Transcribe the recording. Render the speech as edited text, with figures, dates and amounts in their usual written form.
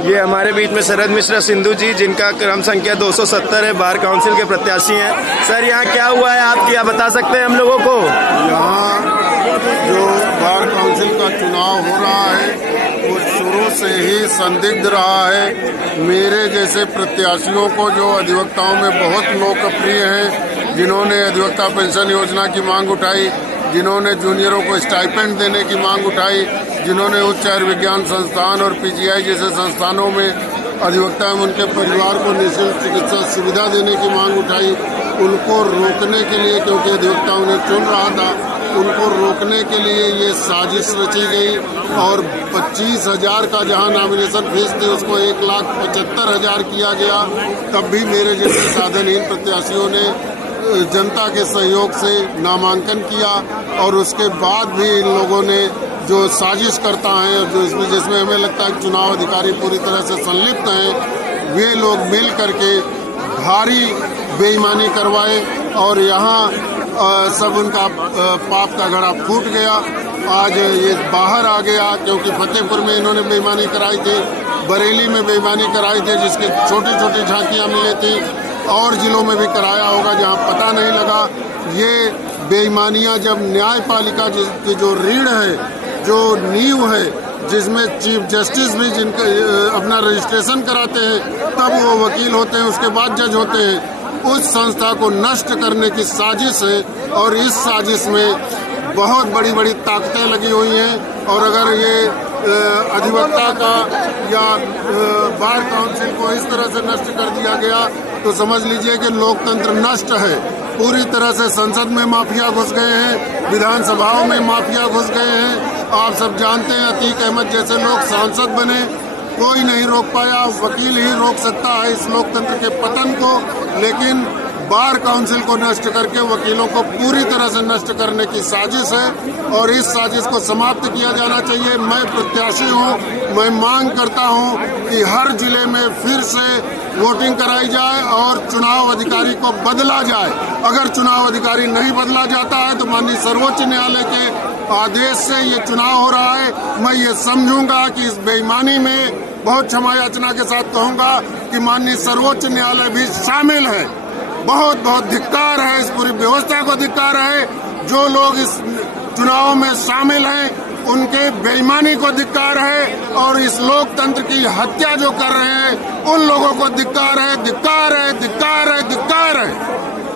ये हमारे बीच में शरद मिश्रा सिंधु जी, जिनका क्रम संख्या 270 है, बार काउंसिल के प्रत्याशी हैं। सर, यहाँ क्या हुआ है आप क्या बता सकते हैं हम लोगों को? यहाँ जो बार काउंसिल का चुनाव हो रहा है वो शुरू से ही संदिग्ध रहा है। मेरे जैसे प्रत्याशियों को जो अधिवक्ताओं में बहुत लोकप्रिय हैं, जिन्होंने अधिवक्ता पेंशन योजना की मांग उठाई, जिन्होंने जूनियरों को स्टाइपेंड देने की मांग उठाई, जिन्होंने उच्च आयुर्विज्ञान संस्थान और पीजीआई जैसे संस्थानों में अधिवक्ता एवं उनके परिवार को निःशुल्क चिकित्सा सुविधा देने की मांग उठाई, उनको रोकने के लिए, क्योंकि अधिवक्ता उन्हें चुन रहा था, उनको रोकने के लिए ये साजिश रची गई और 25,000 का जहां नॉमिनेशन फीस थी उसको 1,75,000 किया गया। तब भी मेरे जैसे साधनहीन प्रत्याशियों ने जनता के सहयोग से नामांकन किया और उसके बाद भी इन लोगों ने जो साजिश करता है, जो जिसमें हमें लगता है चुनाव अधिकारी पूरी तरह से संलिप्त हैं, वे लोग मिल करके भारी बेईमानी करवाए और यहाँ सब उनका पाप का घड़ा फूट गया। आज ये बाहर आ गया क्योंकि फतेहपुर में इन्होंने बेईमानी कराई थी, बरेली में बेईमानी कराई थी जिसकी छोटी छोटी झांकियाँ मिली थी, और जिलों में भी कराया होगा जहाँ पता नहीं लगा। ये बेईमानियाँ जब न्यायपालिका की जो रीढ़ है, जो नींव है, जिसमें चीफ जस्टिस भी जिनका अपना रजिस्ट्रेशन कराते हैं तब वो वकील होते हैं, उसके बाद जज होते हैं, उस संस्था को नष्ट करने की साजिश है। और इस साजिश में बहुत बड़ी बड़ी ताकतें लगी हुई हैं और अगर ये अधिवक्ता का या बार काउंसिल को इस तरह से नष्ट कर दिया गया तो समझ लीजिए कि लोकतंत्र नष्ट है। पूरी तरह से संसद में माफिया घुस गए हैं, विधानसभाओं में माफिया घुस गए हैं। आप सब जानते हैं अतीक अहमद जैसे लोग सांसद बने, कोई नहीं रोक पाया, वकील ही रोक सकता है इस लोकतंत्र के पतन को। लेकिन बार काउंसिल को नष्ट करके वकीलों को पूरी तरह से नष्ट करने की साजिश है और इस साजिश को समाप्त किया जाना चाहिए। मैं प्रत्याशी हूँ, मैं मांग करता हूँ कि हर जिले में फिर से वोटिंग कराई जाए और चुनाव अधिकारी को बदला जाए। अगर चुनाव अधिकारी नहीं बदला जाता है तो माननीय सर्वोच्च न्यायालय के आदेश से ये चुनाव हो रहा है। मैं ये समझूंगा कि इस बेईमानी में, बहुत क्षमा याचना के साथ कहूंगा कि माननीय सर्वोच्च न्यायालय भी शामिल है। बहुत बहुत धिक्कार है, इस पूरी व्यवस्था को धिक्कार है। जो लोग इस चुनाव में शामिल हैं उनके बेईमानी को धिक्कार है और इस लोकतंत्र की हत्या जो कर रहे हैं उन लोगों को धिक्कार है, धिक्कार है, धिक्कार है, धिक्कार है।